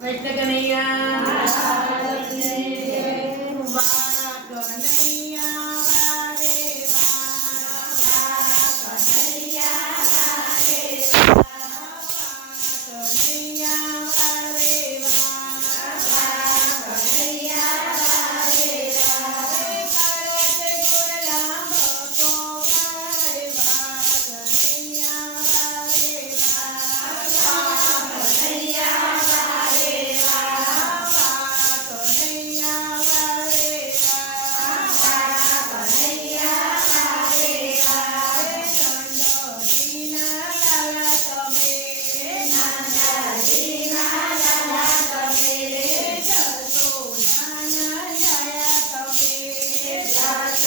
వెంకటయ్యా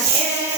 and